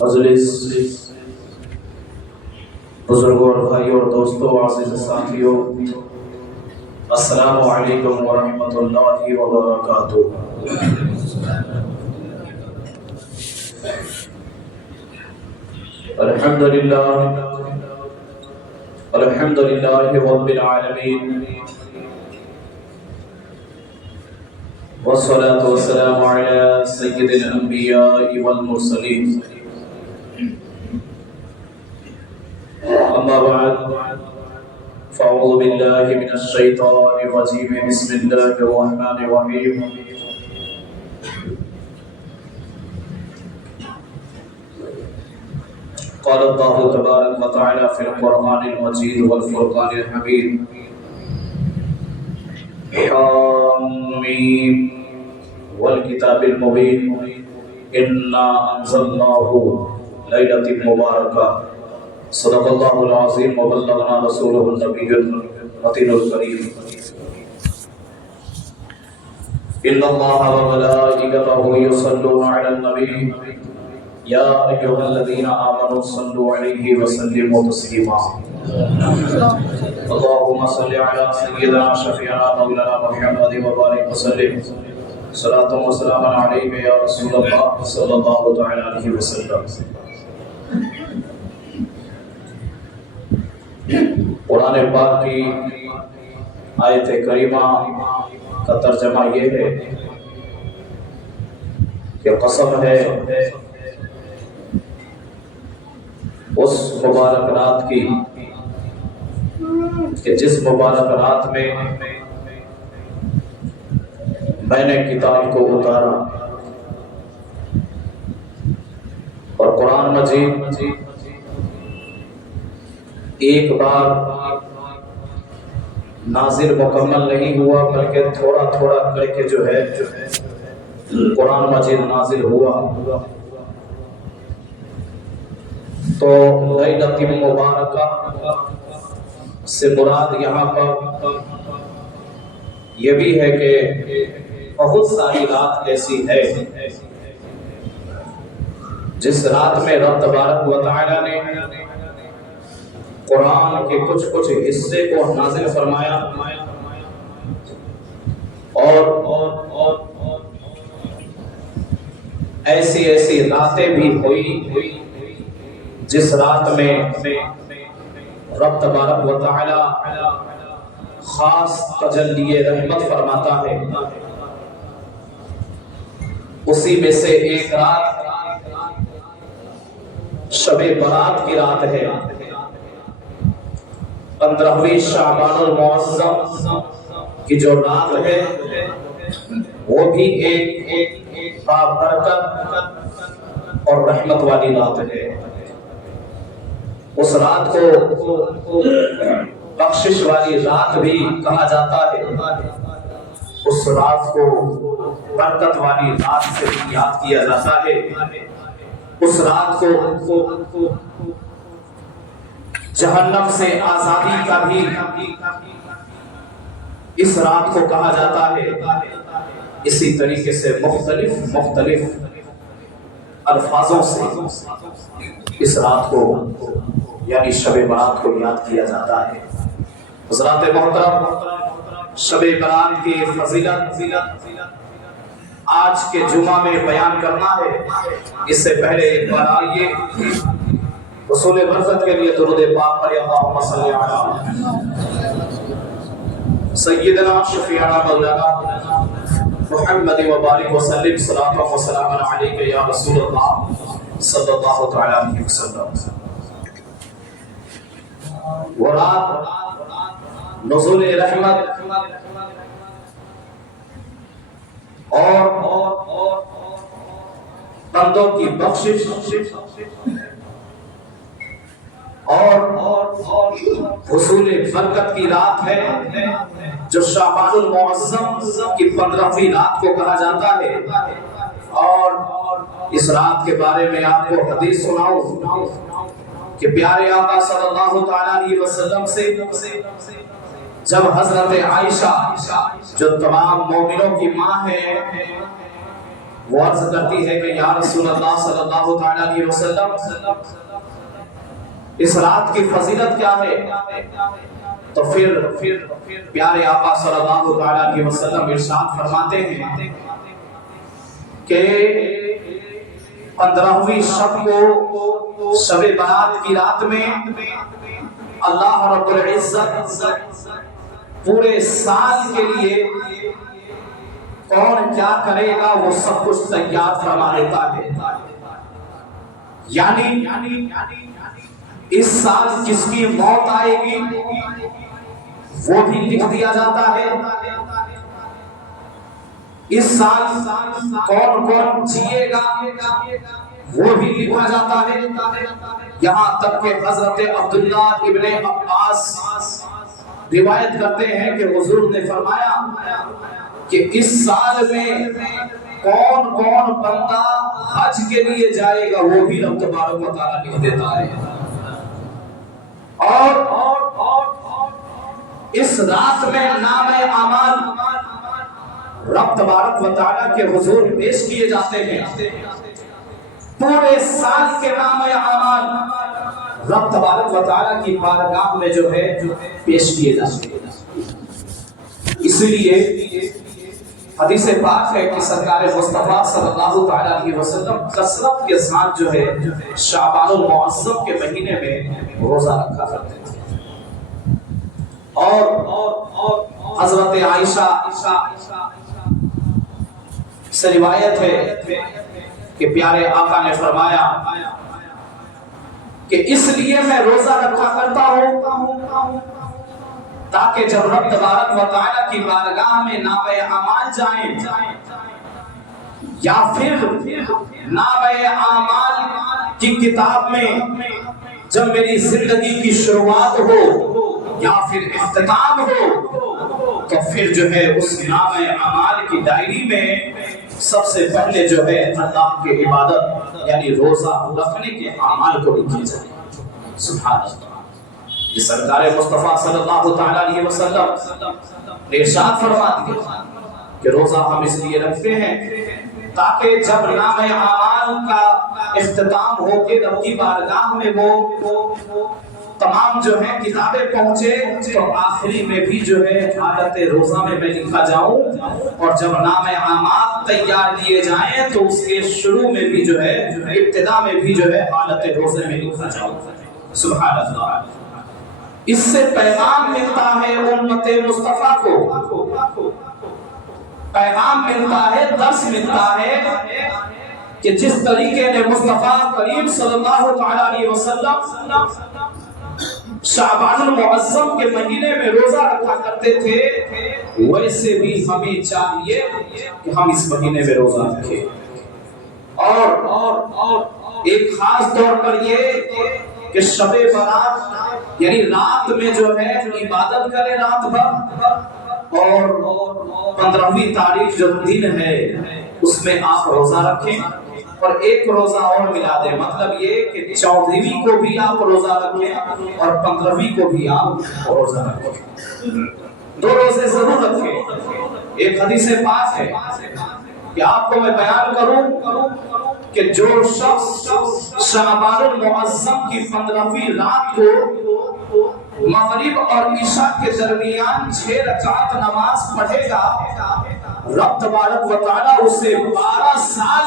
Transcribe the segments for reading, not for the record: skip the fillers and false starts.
مجلس، بزرگوں اور بھائیوں اور دوستوں، عزیز ساتھیوں، السلام علیکم ورحمۃ اللہ وبرکاتہ۔ الحمد للہ رب العالمین، والصلاة والسلام على سید الانبیاء والمرسلین، اما بعد فاعوذ باللہ من الشیطان الرجیم، بسم اللہ الرحمن الرحیم۔ قال اللہ تبارک و تعالی فی القرآن المجید والفرقان الحمید، حامیم والکتاب المبین، انا انزلناہ لیلۃ مبارکہ، صدق اللہ العظیم وبلغنا رسولہ النبی المتین الکریم۔ ان اللہ وملائکتہ یصلون علی النبی، یا ایھا الذین آمنوا صلوا علیہ وسلموا تسلیما۔ اللهم صل على سيدنا شفيعنا مولانا محمد وبارك وسلم، صلاة وسلاما عليك يا رسول الله صلى الله تعالى عليه وسلم۔ قرآن پاک کی آیت کریمہ کا ترجمہ یہ ہے کہ قسم ہے اس مبارک رات کی کہ جس مبارک رات میں میں نے کتاب کو اتارا، اور قرآن مجید ایک بار نازل مکمل نہیں ہوا، بلکہ تھوڑا تھوڑا کر کے جو ہے قرآن مجید نازل ہوا۔ تو لیلۃ مبارکہ سے مراد یہاں پر یہ بھی ہے کہ بہت ساری رات ایسی ہے جس رات میں رب تبارک و تعالی نے قرآن کے کچھ حصے کو نازل فرمایا، اور ایسی راتیں بھی ہوئی جس رات میں رب تبارک و تعالی خاص تجلی رحمت فرماتا ہے۔ اسی میں سے ایک رات شب برات کی رات ہے، 15ویں شعبان المعظم کی جو رات ہے وہ بھی ایک بابرکت اور رحمت والی رات ہے۔ اس رات کو بخشش والی رات بھی کہا جاتا ہے، اس رات کو برکت والی رات سے بھی یاد کیا جاتا ہے۔ اس رات کو جہنم سے آزادی کا بھی اس رات کو کہا جاتا ہے۔ اسی طریقے سے مختلف الفاظوں سے اس رات کو یعنی شب برات کو یاد کیا جاتا ہے۔ حضرات محترم، شب برات کی فضیلت آج کے جمعہ میں بیان کرنا ہے۔ اس سے پہلے ایک بار آئیے رسول برکت کے لیے درود پاک پڑھیں، اللہم صلی علی سیدنا شفیعنا مولانا محمد وبارک وسلم، صلاۃ و سلام علیک یا رسول اللہ صلی اللہ تعالی علیہ وسلم۔ وہ رات نزول رحمت اور بندوں کی بخشش اور حصول برکت کی رات ہے، جو شعبان المعظم کی 15ویں رات کو کہا جاتا ہے۔ اور اس رات کے بارے میں آپ کو حدیث سناؤں کہ پیارے آقا صلی اللہ تعالی علیہ وسلم سے جب حضرت عائشہ جو تمام مومنوں کی ماں ہے، وہ عرض کرتی ہے کہ یا رسول اللہ صلی اللہ تعالیٰ علیہ وسلم اس رات کی فضیلت کیا ہے؟ تو پھر پیارے آقا صلی اللہ تعالیٰ علیہ وسلم ارشاد فرماتے ہیں کہ 15ویں شب کو شب برات کی رات میں اللہ رب العزت پورے سال کے لیے کون کیا کرے گا وہ سب کچھ تیار فرما دیتا ہے. یعنی اس سال کس کی موت آئے گی وہ بھی لکھ دیا جاتا ہے. اس سال کون کون جیے گا وہ بھی لکھا جاتا ہے. یہاں تک کہ حضرت عبداللہ ابن عباس روایت کرتے ہیں کہ حضور نے فرمایا کہ اس سال میں کون کون بندہ حج کے لیے جائے گا وہ بھی رب تبارک و تعالیٰ لکھ دیتا ہے. اور اس رات میں نام اعمال رب تبارک و تعالیٰ کے حضور پیش کیے جاتے ہیں. پورے سال کے نام اعمال رب تبارک و تعالیٰ کی بارگاہ میں جو ہے پیش کیے جاتے ہیں. اس لیے حدیث پاک ہے کہ سرکار مصطفیٰ صلی اللہ تعالیٰ علیہ وسلم کثرت کے ساتھ جو ہے شعبان المعظم کے مہینے میں روزہ رکھا کرتے تھے. اور حضرت عائشہ سے روایت ہے کہ پیارے آقا نے فرمایا کہ اس لیے میں روزہ رکھا کرتا ہوں تاکہ جب رب تبارک و تعالیٰ کی بارگاہ میں نام اعمال جائیں یا پھر نام اعمال کی کتاب میں جب میری زندگی کی شروعات ہو یا پھر اختتام ہو تو پھر جو ہے اس نام اعمال کی ڈائری میں سب سے پہلے جو ہے اللہ کی عبادت یعنی روزہ رکھنے کے اعمال کو لکھی جائے. سبحان اللہ. یہ سرکار مصطفیٰ صلی اللہ تعالیٰ علیہ وسلم نے ارشاد فرما دیا کہ روزہ ہم اس لیے رکھتے ہیں تاکہ جب نام اعمال کا اختتام ہو کے رب کی بارگاہ میں وہ تمام جو ہے کتابیں پہنچے تو آخری میں بھی جو ہے حالت روزہ میں لکھا جاؤں اور جب نام اعمال تیار کیے جائیں تو اس کے شروع میں بھی جو ہے ابتدا میں بھی جو ہے حالت روزے میں لکھا جاؤں. سبحان اللہ. اس سے پیغام ملتا ہے امت مصطفیٰ کو, پیغام ملتا ہے, درس ملتا ہے کہ جس طریقے نے مصطفیٰ کریم صلی اللہ تعالیٰ علیہ وسلم شعبان المعظم کے مہینے میں روزہ رکھا کرتے تھے ویسے بھی ہمیں چاہیے کہ ہم اس مہینے میں روزہ رکھیں. اور ایک خاص طور پر یہ کہ شب برات یعنی رات میں جو ہے عبادت کرے رات بھر اور 15ویں تاریخ جو دن ہے اس میں آپ روزہ رکھیں اور ایک روزہ اور ملا دیں. مطلب یہ کہ 14ویں کو بھی آپ روزہ رکھیں اور 15ویں کو بھی آپ روزہ رکھیں. 2 روزے ضرور رکھیں. ایک حدیث پاک ہے کہ آپ کو میں بیان کروں کہ جو شخص شعبان المعظم کی 15ویں رات کو مغرب اور عشاء کے درمیان 6 رکعت نماز پڑھے گا رب تبارک و تعالیٰ اسے 12 سال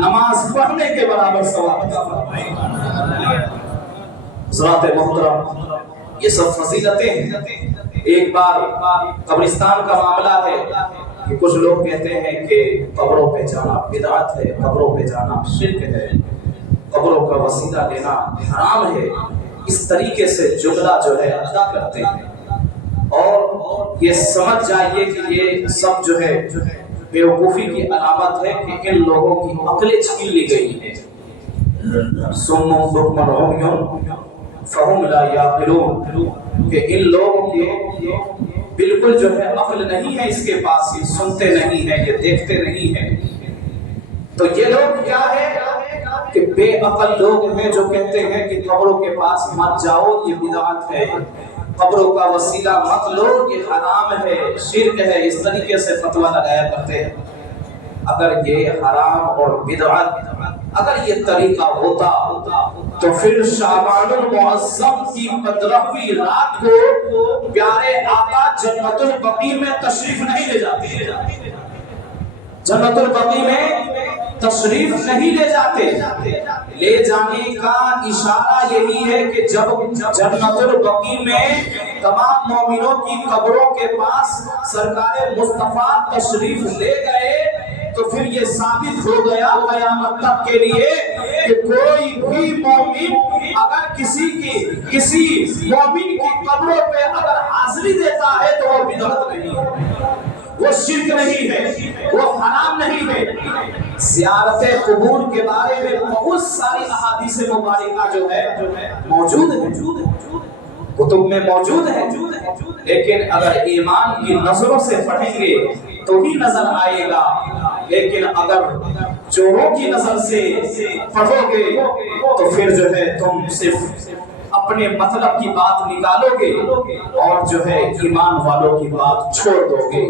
نماز پڑھنے کے برابر ثواب عطا فرمائے گا. حضرات محترم یہ سب فضیلتیں ہیں. ایک بار قبرستان کا معاملہ ہے کہ کچھ لوگ کہتے ہیں کہ قبروں پہ جانا بدعت ہے, قبروں پہ جانا شرک ہے, قبروں کا وسیلہ لینا حرام ہے. اس طریقے سے جملہ جو ہے ادا کرتے ہیں اور یہ سمجھ جائیے کہ یہ سب جو ہے بیوقوفی کی علامت ہے کہ ان لوگوں کی عقلیں چھین لی گئی ہیں. سم بکم عمی فہم لا یعقلون کہ ان لوگوں کے بالکل جو ہے عقل نہیں ہے اس کے پاس, یہ سنتے نہیں ہیں, یہ دیکھتے نہیں ہیں. تو یہ لوگ کیا ہے کہ بے عقل لوگ ہیں جو کہتے ہیں کہ قبروں کے پاس مت جاؤ, یہ بدعت ہے, قبروں کا وسیلہ مت لو, یہ حرام ہے, شرک ہے. اس طریقے سے فتویٰ لگایا کرتے ہیں. اگر یہ حرام اور بدعت اگر یہ طریقہ ہوتا تو پھر شعبان المعظم کی 15ویں رات کو پیارے آقا جنت البقیع میں تشریف نہیں لے جاتے، جنت البقیع میں تشریف نہیں لے جاتے۔ لے جانے کا اشارہ یہی ہے کہ جب جنت البقیع میں تمام مومنوں کی قبروں کے پاس سرکار مصطفیٰ تشریف لے گئے تو پھر یہ ثابت ہو گیا قیامت تک کے لیے کہ کوئی بھی مومن اگر کسی مومن کی قبروں پہ اگر حاضری دیتا ہے تو وہ بدعت نہیں ہے، وہ شرک نہیں ہے، وہ حرام نہیں ہے۔ زیارت قبور کے بارے میں بہت ساری احادیث مبارکہ جو ہے موجود ہے، کتب میں موجود ہے، لیکن اگر ایمان کی نظروں سے پڑھیں گے تو ہی نظر آئے گا، لیکن اگر چوروں کی نظر سے پڑھو گے تو پھر جو ہے تم صرف اپنے مطلب کی بات نکالو گے اور جو ہے ایمان والوں کی بات چھوڑ دو گے۔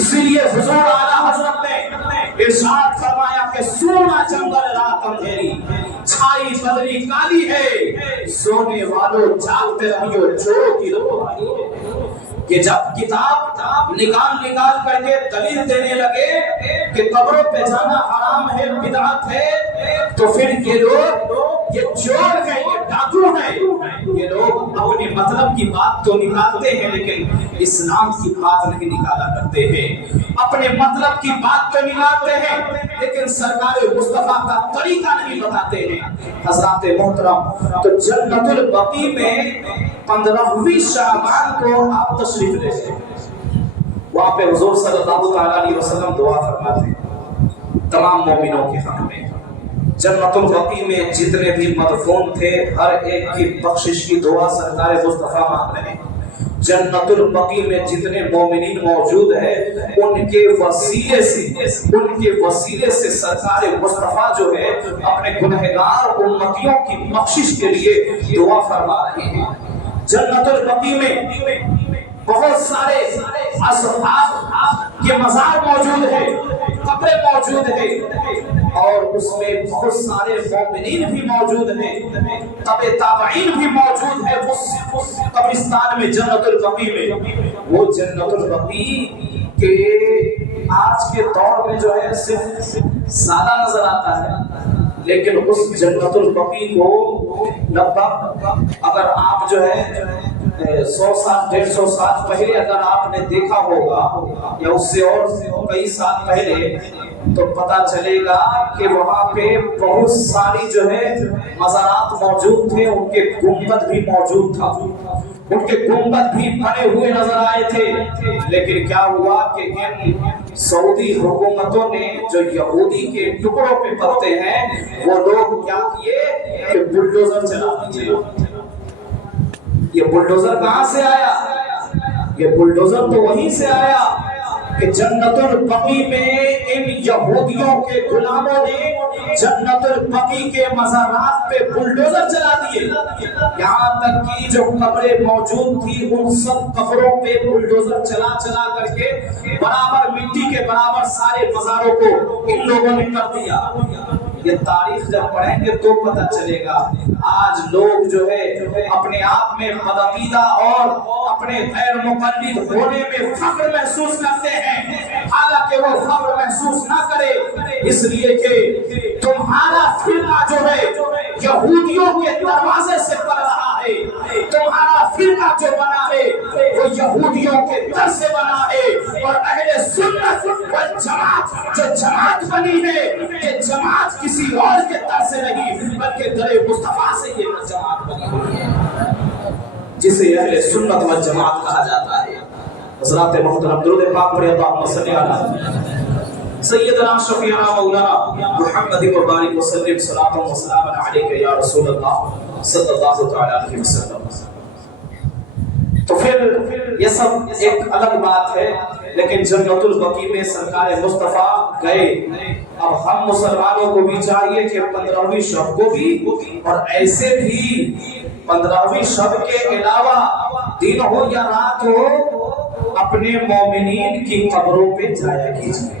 اسی لیے حضور اعلیٰ حضرت نے ارشاد فرمایا کہ سونا جنگل رات اندھیری، چھائی بدری کالی ہے، سونے والوں جاگتے رہیو چوروں کی رہوائی ہے۔ کہ جب کتاب نکال کر کے دلیل دینے لگے کہ قبروں پہ جانا حرام ہے، بدعت ہے، تو پھر یہ لوگ یہ چور ہیں، یہ ڈاکو ہیں، یہ لوگ اپنے مطلب کی بات تو نکالتے ہیں لیکن اسلام کی بات نہیں نکالا کرتے ہیں، اپنے مطلب کی بات تو نکالتے ہیں لیکن سرکار مصطفیٰ کا طریقہ نہیں بتاتے ہیں۔ حضرات محترم، تو جنت البقیع میں 15ویں شعبان کو آپ تشریف لے گئے، وہاں پہ حضور صلی اللہ علیہ وسلم دعا فرماتے ہیں تمام مومنوں کے حق میں۔ جنت البقیع میں جتنے بھی مدفون تھے ہر ایک کی بخشش کی دعا سرکار مصطفیٰ مانگ رہے ہیں۔ جنت البقیع میں جتنے مومنین موجود ہیں ان کے وسیلے سے سرکار مصطفیٰ جو ہے اپنے گنہگار امتیوں کی بخشش کے لیے دعا فرما رہے ہیں۔ جنت البقیع میں بہت سارے اصحاب کے مزار موجود ہیں، قبریں موجود ہیں، اور اس میں بہت سارے مومنین بھی موجود ہیں، تبع تابعین بھی موجود ہیں اس قبرستان میں جنت البقیع میں۔ وہ جنت البقیع کے آج کے دور میں جو ہے صرف سادہ نظر آتا ہے، لیکن اس جنت البقیع کو لگ بھگ اگر آپ جو ہے 100 سال 150 سال پہلے اگر آپ نے دیکھا ہوگا یا اس سے اور کئی سال پہلے تو پتا چلے گا کہ وہاں پہ بہت ساری جو ہے مزارات موجود تھے، ان کے گنبد بھی موجود تھا، ان کے گنبد بھی بنے ہوئے نظر آئے تھے، لیکن کیا ہوا کہ ان سعودی حکومتوں نے جو یہودی کے ٹکڑوں پہ پڑتے ہیں وہ لوگ کیا کیے کہ بلڈوزر چلا دیے۔ یہ بلڈوزر کہاں سے آیا؟ یہ بلڈوزر تو وہیں سے آیا کہ جنت البقیع میں ان یہودیوں کے غلاموں نے جنت البقیع کے مزارات پہ بلڈوزر چلا دیے، یہاں تک کہ جو قبریں موجود تھی ان سب قبروں پہ بلڈوزر چلا کر کے برابر مٹی کے برابر سارے مزاروں کو ان لوگوں نے کر دیا۔ یہ تاریخ جب پڑھیں گے تو پتہ چلے گا آج لوگ جو ہے اپنے آپ میں بدعقیدہ اور اپنے غیر مقلد ہونے میں فخر محسوس کرتے ہیں، حالانکہ وہ فخر محسوس نہ کرے، اس لیے کہ تمہارا فرقہ جو ہے یہودیوں کے دروازے سے پڑ رہا ہے، تمہارا فرقہ جو بنا ہے وہ یہودیوں کے در سے بنا ہے، اور اہل سنت والجماعت جو جماعت بنی ہے یہ جماعت کسی اور کے در سے نہیں بلکہ در مصطفیٰ سے یہ جماعت بنی ہوئی ہے جسے اہل سنت والجماعت کہا جاتا ہے۔ حضرات محترم، درود پاک پڑھیں اللہم صلی علی سیدنا شفیعنا مولانا محمد مبارک وسلم صلاۃ و سلام علیک یا رسول اللہ صلی اللہ تعالی علیہ وسلم۔ تو پھر یہ سب ایک الگ بات ہے، لیکن جنت البقیع میں سرکار مصطفیٰ گئے۔ اب ہم مسلمانوں کو بھی چاہیے کہ 15ویں شب کو بھی اور ایسے بھی 15ویں شب کے علاوہ دن ہو یا رات ہو اپنے مومنین کی قبروں پہ جایا کیجیے۔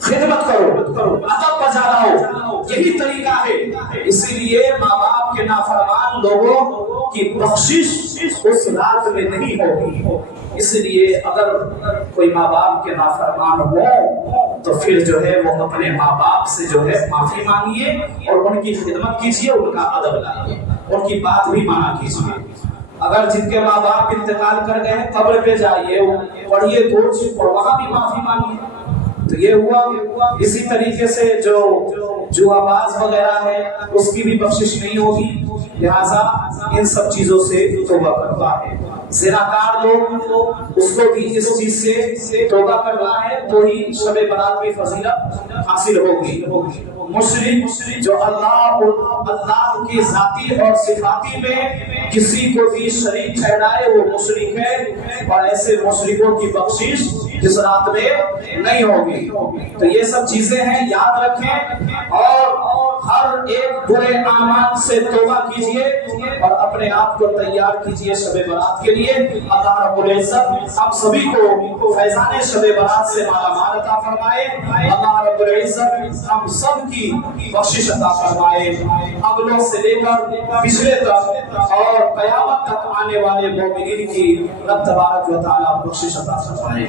خدمت کرو، ادب بجا لاؤ، یہی طریقہ ہے۔ اسی لیے ماں باپ کے نافرمان لوگوں کی بخشش اس رات میں نہیں ہوگی۔ اس لیے اگر کوئی ماں باپ کے نافرمان ہو تو پھر جو ہے وہ اپنے ماں باپ سے جو ہے معافی مانگیے اور ان کی خدمت کیجیے، ان کا ادب لائیے، ان کی بات بھی مانا کیجیے۔ اگر جن کے ماں باپ انتقال کر گئے قبر پہ جائیے، پڑھیے درود اور وہاں بھی معافی مانگیے۔ تو یہ ہوا۔ اسی طریقے سے جو آواز وغیرہ ہے اس کی بھی بخشش نہیں ہوگی، لہذا ان سب چیزوں سے توبہ کرتا ہے۔ زناکار لوگ اس کو بھی اس چیز سے توبہ کرنا ہے تو ہی شب برات کی فضیلت حاصل ہوگی۔ مشرک جو اللہ کی ذاتی اور صفاتی میں کسی کو بھی شریک ٹھہرائے وہ مشرک ہے، اور ایسے مشرکوں کی بخشش اس رات میں نہیں ہوگی۔ تو یہ سب چیزیں ہیں، یاد رکھیں اور ہر ایک برے اعمال سے توبہ کیجیے اور اپنے آپ کو تیار کیجیے شب برات کے لیے۔ اللہ رب العزت ہم سبھی کو فیضان شب برات سے مالا مال عطا فرمائے۔ اللہ رب العزت ہم سب کی بخشش عطا فرمائے، اگلوں سے لے کر پچھلے تک اور قیامت تک آنے والے مومنین کی رب تبارک و تعالی بخشش عطا فرمائے۔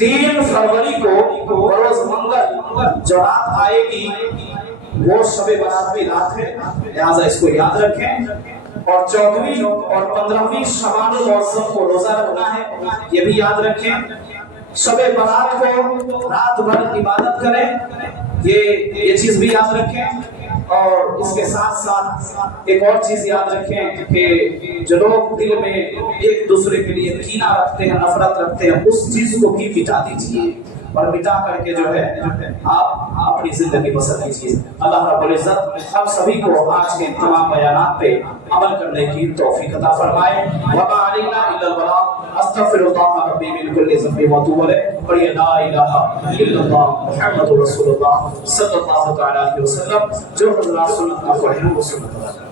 3 فروری کو روز منگل جو رات آئے گی وہ شب برات کی رات ہے، لہذا اس کو یاد رکھیں۔ اور 14ویں اور 15ویں شعبان المعظم کو روزہ رکھنا ہے، یہ بھی یاد رکھیں۔ شب برات کو رات بھر عبادت کریں، یہ چیز بھی یاد رکھیں۔ اور اس کے ساتھ ساتھ ایک اور چیز یاد رکھیں کہ جو لوگ دل میں ایک دوسرے کے لیے کینہ رکھتے ہیں، نفرت رکھتے ہیں، اس چیز کو بھی مٹا دیجیے اور مٹا کر کے جو ہے آپ اپنی زندگی بسر کیجیے۔ اللہ رب العزت ہم سبھی کو آج کے تمام بیانات پہ عمل کرنے کی توفیق عطا فرمائے۔ وما علینا الا البلاغ، استغفر اللہ ربی من کل ذنب واتوب الیہ، پڑھیے لا الہ الا اللہ محمد رسول اللہ صلی اللہ تعالی علیہ وسلم۔ جو حضرات سنت نہ پڑھیں وہ سنت ادا کریں۔